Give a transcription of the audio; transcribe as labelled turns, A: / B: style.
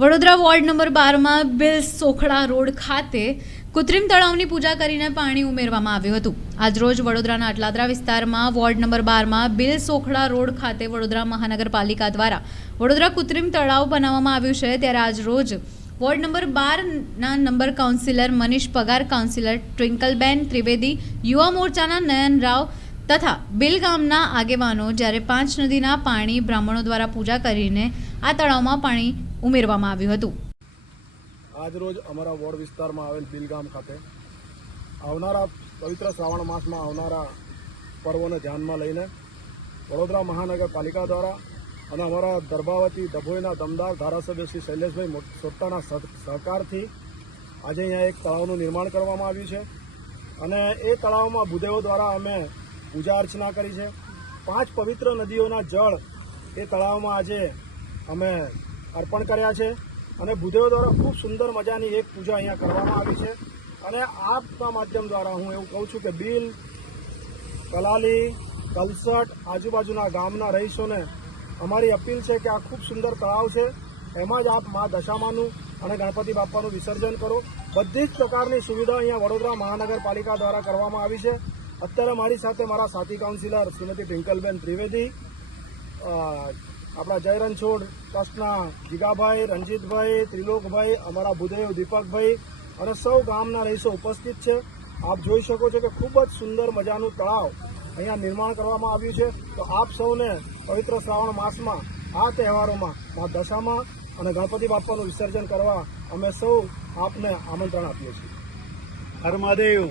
A: Vadodara ward number બારમાં Bil Sokhda road ખાતે કૃત્રિમ તળાવની પૂજા કરીને પાણી ઉમેરવામાં આવ્યું હતું. આજરોજ વડોદરાના અટલાદરા વિસ્તારમાં વોર્ડ નંબર બારમાં બિલ સોખડા રોડ ખાતે વડોદરા મહાનગરપાલિકા દ્વારા વડોદરા કૃત્રિમ તળાવ બનાવવામાં આવ્યું છે. ત્યારે આજરોજ વોર્ડ નંબર બારના number councillor Manish Pagar, councillor ટ્વિંકલબેન Trivedi, યુવા મોરચાના નયન રાવ તથા બિલ ગામના આગેવાનો જ્યારે પાંચ નદીના પાણી બ્રાહ્મણો દ્વારા પૂજા કરીને આ તળાવમાં પાણી ઉમેરવામાં આવ્યું હતું.
B: આજરોજ અમારા વોર્ડ વિસ્તારમાં આવેલ બિલગામ ખાતે આવનારા પવિત્ર શ્રાવણ માસમાં આવનારા પર્વોને ધ્યાનમાં લઈને વડોદરા મહાનગરપાલિકા દ્વારા અને અમારા દર્ભાવતી ડભોઈના દમદાર ધારાસભ્ય શ્રી શૈલેષભાઈ સોટ્ટાના સહકારથી આજે અહીંયા એક તળાવનું નિર્માણ કરવામાં આવ્યું છે. અને એ તળાવમાં ભૂદેવો દ્વારા અમે પૂજા અર્ચના કરી છે. પાંચ પવિત્ર નદીઓના જળ એ તળાવમાં આજે અમે અર્પણ કર્યા છે અને ભૂદેવ દ્વારા ખૂબ સુંદર મજાની એક પૂજા અહીંયા કરવામાં આવી છે. અને આપના માધ્યમ દ્વારા હું એવું કહું છું કે બિલ, કલાલી, કલસટ આજુબાજુના ગામના રહીશોને અમારી અપીલ છે કે આ ખૂબ સુંદર તળાવ છે. એમાં જ આપ મા દશામાનું અને ગણપતિ બાપાનું વિસર્જન કરો. બધી જ પ્રકારની સુવિધા અહીંયા વડોદરા મહાનગરપાલિકા દ્વારા કરવામાં આવી છે. અત્યારે મારી સાથે મારા સાથી કાઉન્સિલર શ્રીમતી ટ્વિંકલબેન ત્રિવેદી આપણા જય રણછોડ, ટ્રસ્ટના જીગાભાઈ રંજીતભાઈ ત્રિલોકભાઈ, અમારા ભૂદેવ દીપકભાઈ અને સૌ ગામના રહીશો ઉપસ્થિત છે. આપ જોઈ શકો છો કે ખૂબ જ સુંદર મજાનું તળાવ અહીંયા નિર્માણ કરવામાં આવ્યું છે. તો આપ સૌને પવિત્ર શ્રાવણ માસમાં, આ તહેવારોમાં, મા દશામાં અને ગણપતિ બાપાનું વિસર્જન કરવા અમે સૌ આપને આમંત્રણ આપીએ છીએ. હર મહાદેવ.